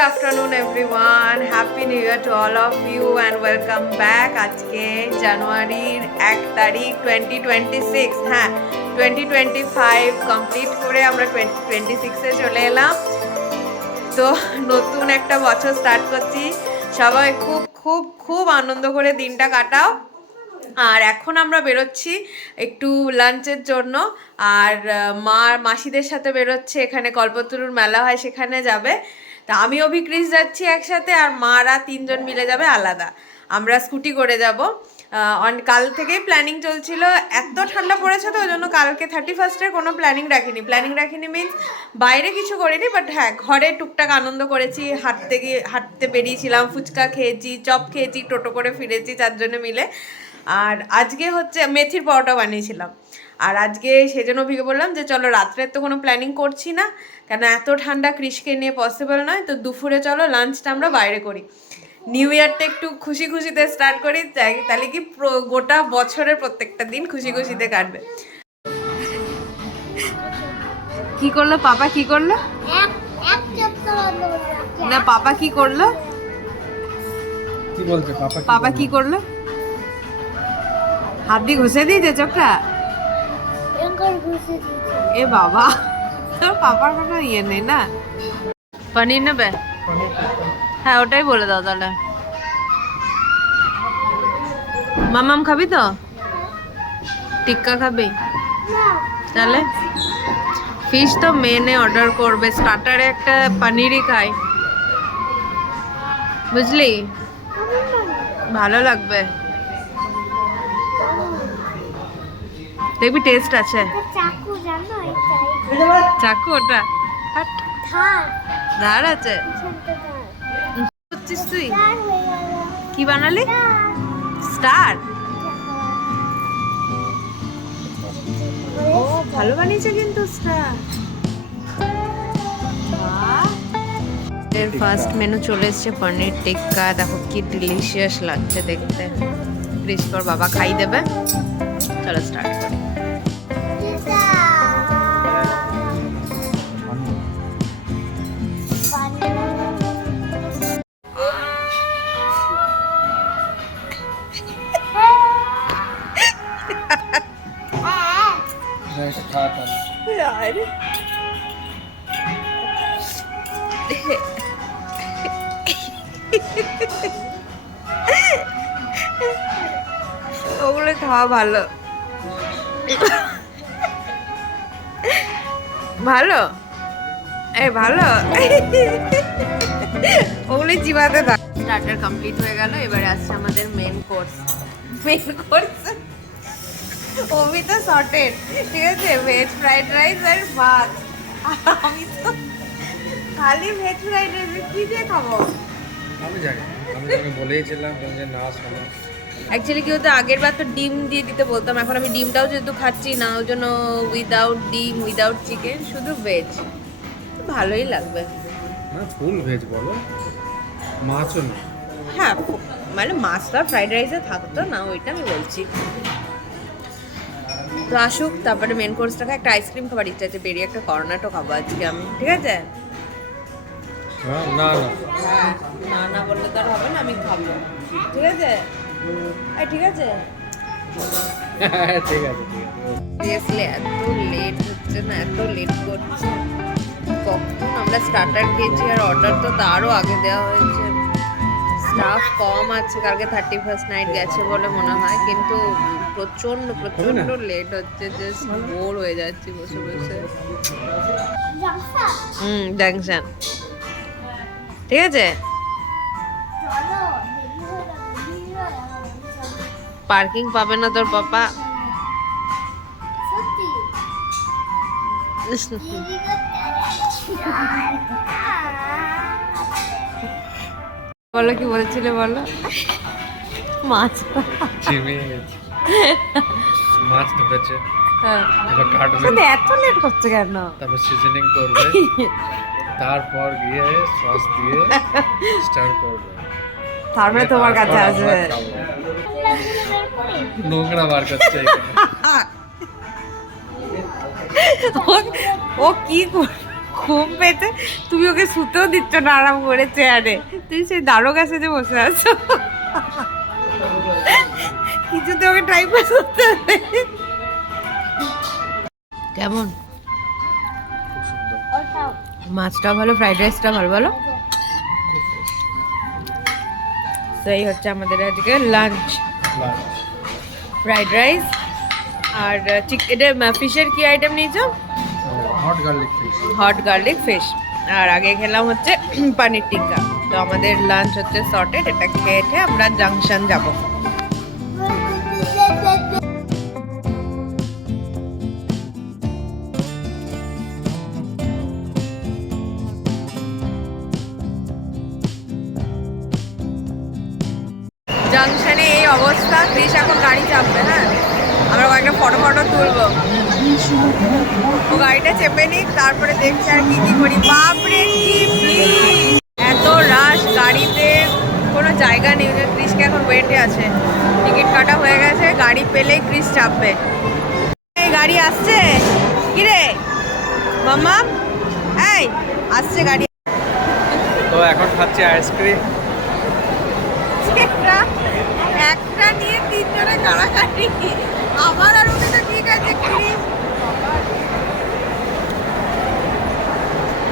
afternoon everyone, happy new year to all of you and welcome back. আজকে জানুয়ারির 1 তারিখ 2026, হ্যাঁ 2025 কমপ্লিট করে আমরা 2026 এ চলে এলাম। তো নতুন একটা বছর স্টার্ট করছি, সবাই খুব খুব খুব আনন্দ করে দিনটা কাটাও। আর এখন আমরা বেরোচ্ছি একটু লাঞ্চের জন্য, আর মাসিদের সাথে বেরোচ্ছে, এখানে কল্পতরুর মেলা হয় সেখানে যাবে। তা আমি অভি ক্রিস যাচ্ছি একসাথে, আর মারা তিনজন মিলে যাবে আলাদা। আমরা স্কুটি করে যাব। কাল থেকেই প্ল্যানিং চলছিল, এত ঠান্ডা পড়েছে তো ওই জন্য কালকে 31st-এর কোনো প্ল্যানিং রাখিনি মিনস বাইরে কিছু করিনি, বাট হ্যাঁ ঘরে টুকটাক আনন্দ করেছি। হাঁটতে বেরিয়েছিলাম, ফুচকা খেয়েছি, চপ খেয়েছি, টোটো করে ফিরেছি চারজনে মিলে। আর আজকে হচ্ছে মেথির পরোটা বানিয়েছিলাম, আর আজকে সেজন্য ভিগে বললাম যে চলো রাত্রে তো কোনো প্ল্যানিং করছি না, কেন এত ঠান্ডা কৃষকে নিয়ে পসিবল নয়, তো দুপুরে চলো লাঞ্চটা আমরা বাইরে করি, নিউ ইয়ারটা একটু খুশি খুশিতে স্টার্ট করি, তাহলে কি গোটা বছরের প্রত্যেকটা দিন খুশি খুশিতে কাটবে। কি করলো পাপা, কি করলো না পাপা কি করলো, কি বলছে পাপা কি করলো, হাত দিয়ে ঘষে দিয়েছে চোখটা। এ বাবা, তোর পাপার কোনো ইয়ে নেই না। পনির নেবে? হ্যাঁ ওটাই বলে দাও তাহলে। মামাম খাবি তো? টিক্কা খাবি? তাহলে ফিশ তো মেনে অর্ডার করবে, স্টার্টারে একটা পনিরই খাই, বুঝলি? ভালো লাগবে, দেখবি টেস্ট আছে। চাকু ওটা ধার আছে। তুই কি বানালি? স্টার? ও ভালো বানিয়েছে কিন্তু স্টার। এর ফার্স্ট মেনু চলে এসেছে পনির টিক্কা, দেখো কি ডিলিশিয়াস লাগছে দেখতে। ক্রিস্পর বাবা খাই দেবে, চলো স্টার্ট করি। यार ওগুলো খাওয়া ভালো, ভালো ভালো ওগুলো চিবাতে থাক। স্টার্টার কমপ্লিট হয়ে গেল, এবারে আসছে আমাদের মেন কোর্স। ওমি তো সর্টেড, ঠিক আছে, ভেজ ফ্রাইড রাইস আর ভাত। আমি তো খালি ভেজ ফ্রাইড রাইস কি দিয়ে খাবো? আমি জানি, আমি তোকে বলেইছিলাম যে না শোনো। অ্যাকচুয়ালি কি হতো, আগের বার তো ডিম দিয়ে দিতে বলতাম, এখন আমি ডিমটাও যেহেতু খাচ্ছি না ওই জন্য উইদাউট ডিম উইদাউট চিকেন শুধু ভেজ, ভালোই লাগবে। না ফুল ভেজ বলো, মাছও না। হ্যাঁ মানে মাছটা ফ্রাইড রাইসে থাকতো না, ওইটা আমি বলছি। তো আসুক, তারপরে মেন কোর্সটাকে একটা আইসক্রিম খাবার ইচ্ছা আছে, বেরিয়ে একটা কর্নাটো খাবো আজকে আমি, ঠিক আছে? না হ্যাঁ না না বললে তো আর হবে না, আমি খাবো, ঠিক আছে? ঠিক আছে ঠিক আছে সিরিয়াসলি এত লেট হচ্ছে না, এত লেট করছে। কখন আমরা স্টার্টার খেয়েছি, আর অর্ডার তো তারও আগে দেওয়া হয়েছে। স্টাফ কম আছে, কালকে 31st নাইট গেছে বলে মনে হয়, কিন্তু প্রচন্ড লেট হচ্ছে, জাস্ট বোর হয়ে যাচ্ছি বসে বসে। জাংশন, ঠিক আছে? পার্কিং পাবে না তোর পাপা। বলো কি বলছিলে, বলো। মাছ মাছ ধরেছে, হ্যাঁ এবার কাটবে, এত লেট করছে কেন? তারপর সিজনিং করবে, তারপর গিয়ে সস দিয়ে স্টার করবে, তারপরে তোমার কাছে আসবে। নোংরা বার করছে ও কি ঘুম পেতে তুমি ওকে শুতেও দিচ্ছ না আরাম করে চেয়ারে, তুই সেই দারোগা সেজে বসে আছো। কিছুতে ওকে টাইম পাস করতে হবে। কেমন খুব সুন্দর, মাছটা ভালো, ফ্রাইড রাইসটা ভালো, বলো। খুব fresh। সেই হচ্ছে আমাদের আজকে লাঞ্চ, Lunch। ফ্রাইড রাইস আর এটা ফিশের কি আইটেম নিয়েছো? Hot garlic fish. Hot garlic fish. আর আগে খেলাম হচ্ছে পানির টিক্কা। তো আমাদের লাঞ্চ হচ্ছে সর্টেড, এটা খেয়ে আমরা জাংশন যাব। জাংশনে এই অবস্থা, ক্রিস এখন গাড়ি চাপবে। হ্যাঁ, আমরা কয়েকটা ফটো তুলবো। ও গাড়িটা চেপে নিক, তারপরে দেখছি আর কি কি করি। বাপরে কি ভিড়, এত রাশ গাড়িতে, কোনো জায়গা নেই। ক্রিসকে এখন ওয়েটে আছে, টিকিট কাটা হয়ে গেছে, গাড়ি পেলেই ক্রিস চাপবে। এই গাড়ি আসছে, কি রে মাম্মা, এই আসছে গাড়ি। তো এখন খাচ্ছি আইসক্রিম। একটা নিয়ে তিনজনে কাড়াকাড়ি, আমার আর ওকে তো ঠিক আছে। ক্রিস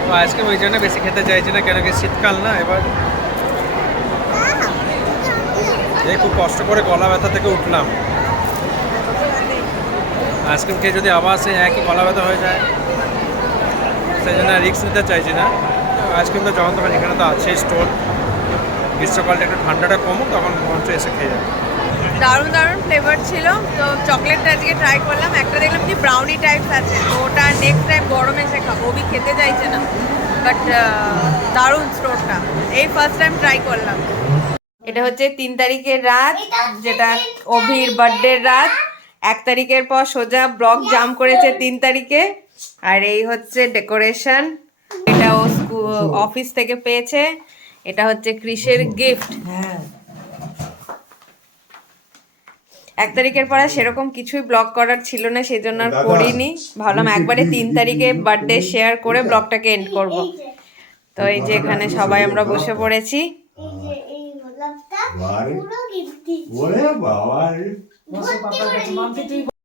তো আইসক্রিম ওই জন্য বেশি খেতে চাইছি না, কেন কি শীতকাল না এবার। এই খুব কষ্ট করে গলা ব্যথা থেকে উঠলাম, আইসক্রিম খেয়ে যদি আবার সেই একই গলা ব্যথা হয়ে যায়, সেই জন্য রিস্ক নিতে চাইছি না। আইসক্রিম তো যখন তখন এখানে তো আছে স্টোর, গ্রীষ্মকালটা একটু ঠান্ডাটা কমুক তখন মঞ্চ এসে খেয়ে যাবে। দারুণ দারুণ ফ্লেভার ছিল। তো চকলেটটা আজকে ট্রাই করলাম, একটা দেখলাম কি ব্রাউনি টাইপস আছে, তো ওটা নেক্সট টাইম গরমে এসে খাবো। ওবি খেতে চাইছে না, বাট দারুণ স্টোরটা, এই ফার্স্ট টাইম ট্রাই করলাম। এটা হচ্ছে 3 তারিখের রাত, যেটা অভির বার্থডের রাত। 1 তারিখের পর সোজা ব্লক জাম করেছে 3 তারিখে। আর এই হচ্ছে ডেকোরেশন, এটা ও অফিস থেকে পেয়েছে। এটা হচ্ছে ক্রিসের গিফট। 1 তারিখের পরে সেরকম কিছুই ব্লগ করার ছিল না, সেই জন্য আর করিনি। ভাবলাম একবারে 3 তারিখে বার্থডে শেয়ার করে ব্লগটাকে এন্ড করব। তো এই যে এখানে সবাই আমরা বসে পড়েছি।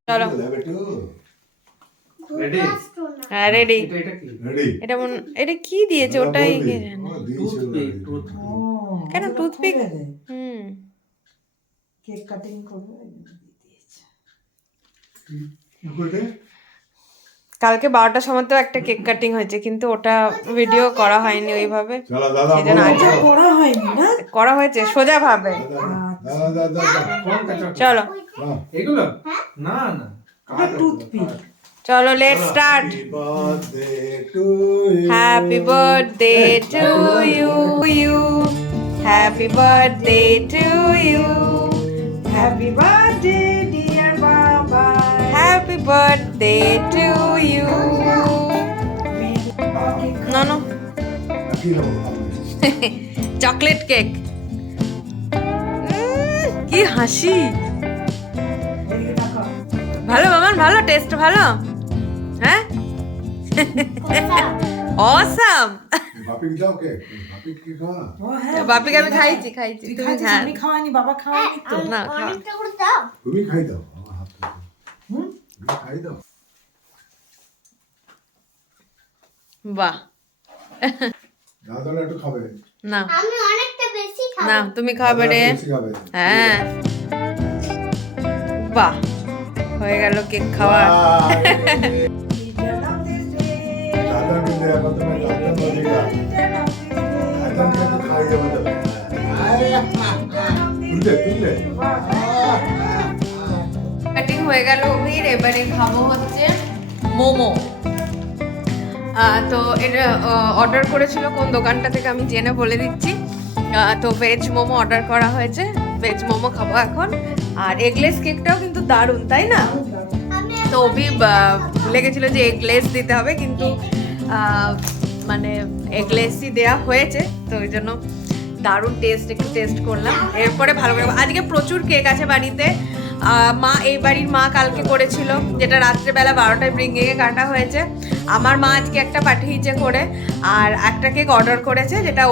চলো, রেডি? হ্যাঁ রেডি। এটা কি? এটা কি দিয়েছে ওটাই কে জানে। কেন টুথপিক? কেক কাটিং করবে দিয়েছে। কালকে 12টার সময় তো একটা কেক কাটিং হয়েছে, কিন্তু ওটা ভিডিও করা হয়নি ওইভাবে, সেজন্য আজকে করা হয়নি না, করা হয়েছে সোজা ভাবে। চলো এগুলো না না, টুথপিক। চলো let start. Happy birthday to you, happy birthday to you, happy birthday dear বাবা, হ্যাপি বার্থডে টু ইউ। না না, চকলেট কেক। কি হাসি, ভালো মামান, ভালো টেস্ট, ভালো। হ্যাঁ অসাম। বাপিকে আমি খাইছি তুমি খা। আমি খাওয়াইনি, বাবা খাওয়াইনি তো। না তুমি খাই দাও আমার হাত থেকে। তুমি খাই দাও। বাহ, দাদা একটু খাবে। না আমি অনেকটা বেশি খাবো। না তুমি খাবে রে। বেশি খাবে। হ্যাঁ, বাহ, হয়ে গেল কেক খাওয়া। দাদা মিলে এখন তুমি দাদা বলিগা। একদম কিন্তু খাই যাবে তবে। তুললে। কাটিং হয়ে গেল অভির, এবারে খাবো হচ্ছে মোমো। তো এটা অর্ডার করেছিল কোন দোকানটা থেকে আমি জেনে বলে দিচ্ছি। তো ভেজ মোমো অর্ডার করা হয়েছে, ভেজ মোমো খাবো এখন। আর এগলেস কেকটাও কিন্তু দারুণ, তাই না? তো অভি ভুলে গেছিলো যে এগলেস দিতে হবে, কিন্তু মানে এগলেসই দেওয়া হয়েছে, তো ওই জন্য দারুণ টেস্ট, একটু টেস্ট করলাম। এরপরে ভালো করে, আজকে প্রচুর কেক আছে বাড়িতে। মা এই বাড়ির মা কালকে করেছিল, যেটা রাত্রেবেলা 12টায় ব্রিঙ্গিংয়ে কাটা হয়েছে। আমার মা আজকে একটা পাঠিয়েছে করে, আর একটা কেক অর্ডার করেছে, যেটা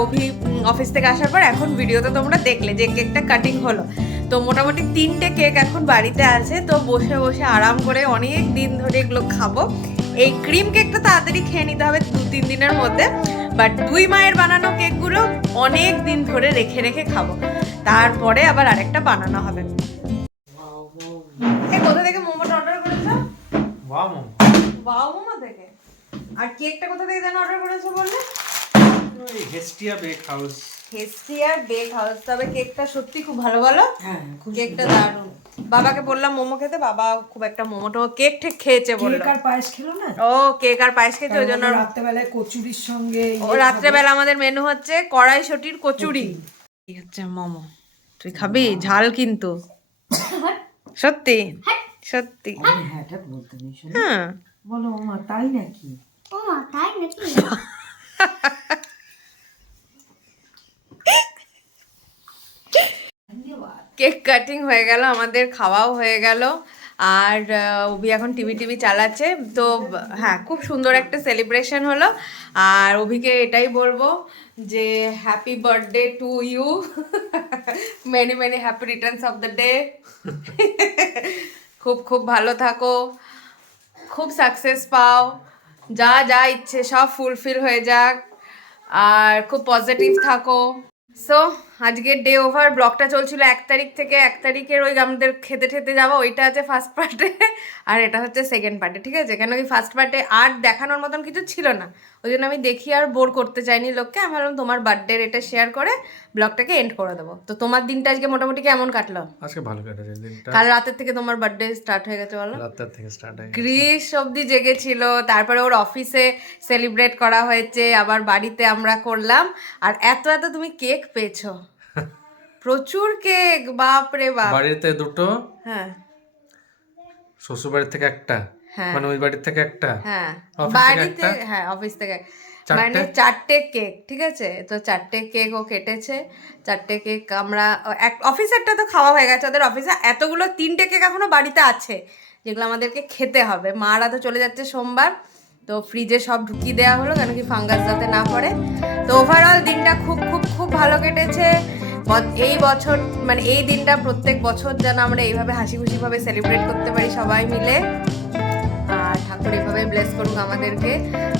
অফিস থেকে আসার পর এখন ভিডিওতে তোমরা দেখলে যে কেকটা কাটিং হলো। তো মোটামুটি 3টে কেক এখন বাড়িতে আছে, তো বসে বসে আরাম করে অনেক দিন ধরে এগুলো খাবো। এই ক্রিম কেকটা তাড়াতাড়ি খেয়ে নিতে হবে 2-3 দিনের মধ্যে, বাট 2 মায়ের বানানো কেকগুলো অনেক দিন ধরে রেখে রেখে খাবো, তারপরে আবার আরেকটা বানানো হবে। কোথা থেকে মোমোটা অর্ডার করেছো? ওয়াও মম, ওয়াও মোমো থেকে। আর কেকটা কোথা থেকে যেন অর্ডার করেছো বললে? এই হেস্টিয়া বেক হাউস। হেস্টিয়ার বেক হাউস। তবে কেকটা সত্যি খুব ভালো বলো। হ্যাঁ, খুব কেকটা দারুণ। বাবাকে বললাম মোমো খেতে, বাবা খুব একটা মোমোটা কেক ঠিক খেয়েছে বললো। কেক আর পায়েস খেলো না? ও কেক আর পায়েস খেয়েছে, ওই জন্য। রাত্রেবেলায় কচুরির সঙ্গে ও রাত্রেবেলা আমাদের মেনু হচ্ছে কড়াইশুঁটির কচুরি। কি হচ্ছে মোমো? তুই খাবি? ঝাল কিন্তু সত্যি সত্যি। আমি হ্যাঁ ঠিক বলতে নেই, শোনো। হ্যাঁ বলো মা, তাই নাকি? ও মা তাই নাকি? কেক কাটিং হয়ে গেল, আমাদের খাওয়াও হয়ে গেল, আর অভি এখন টিভি চালাচ্ছে। তো হ্যাঁ, খুব সুন্দর একটা সেলিব্রেশন হলো। আর অভিকে এটাই বলবো যে happy birthday to you, many many happy returns of the day. খুব খুব ভালো থাকো, খুব সাকসেস পাও, যা যা ইচ্ছে সব ফুলফিল হয়ে যাক, আর খুব পজিটিভ থাকো। সো আজকের ডে ওভার। ব্লগটা চলছিল 1 তারিখ থেকে। 1 তারিখের ওই আমাদের খেতে ঠেতে যাওয়া, ওইটা আছে ফার্স্ট পার্টে, আর এটা হচ্ছে সেকেন্ড পার্টে, ঠিক আছে? কেন কি ফার্স্ট পার্টে আর দেখানোর মতন কিছু ছিল না, ওই জন্য আমি দেখি আর বোর করতে চাইনি লোককে। আমি ভাবলাম তোমার বার্থডের এটা শেয়ার করে ব্লগটাকে এন্ড করে দেবো। তো তোমার দিনটা আজকে মোটামুটি কেমন কাটলো? আজকে ভালো কেটেছে দিনটা। কাল রাতের থেকে তোমার বার্থডে স্টার্ট হয়ে গেছে বলো? রাতের থেকে স্টার্ট হয়ে গেছে। গ্রিস অবধি জেগেছিল, তারপরে ওর অফিসে সেলিব্রেট করা হয়েছে, আবার বাড়িতে আমরা করলাম। আর এত এত তুমি কেক পেয়েছো, প্রচুর কেক, বাপ রে বাপ। বাড়িতে 2টো, হ্যাঁ শ্বশুর বাড়ির থেকে একটা, হ্যাঁ মানে ওই বাড়ির থেকে একটা, হ্যাঁ অফিস থেকে বাড়িতে, একটা, হ্যাঁ অফিস থেকে, 4টে? মানে 4টে কেক, ঠিক আছে? তো 4টে কেক ও কেটেছে। 4টে কেক আমরা অফিসেরটা তো খাওয়া হয়ে গেছে ওদের অফিসে, এতগুলো 3টে কেক এখনো বাড়িতে আছে, যেগুলো আমাদেরকে খেতে হবে। মারা তো চলে যাচ্ছে সোমবার, তো ফ্রিজে সব ঢুকিয়ে দেওয়া হলো, কেন কি ফাঙ্গাস যাতে না পড়ে। তো ওভারঅল দিনটা খুব খুব খুব ভালো কেটেছে। এই বছর মানে এই দিনটা প্রত্যেক বছর যেন আমরা এইভাবে হাসি খুশিভাবে সেলিব্রেট করতে পারি সবাই মিলে, আর ঠাকুর এভাবে ব্লেস করুক আমাদেরকে,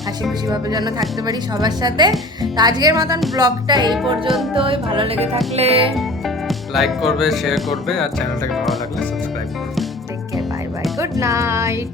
হাসি খুশিভাবে যেন থাকতে পারি সবার সাথে। তো আজকের মতন ব্লগটা এই পর্যন্তই। ভালো লেগে থাকলে লাইক করবে, শেয়ার করবে, আর চ্যানেলটাকে ভালো লাগলে সাবস্ক্রাইব করবে। Take care, bye bye, good night.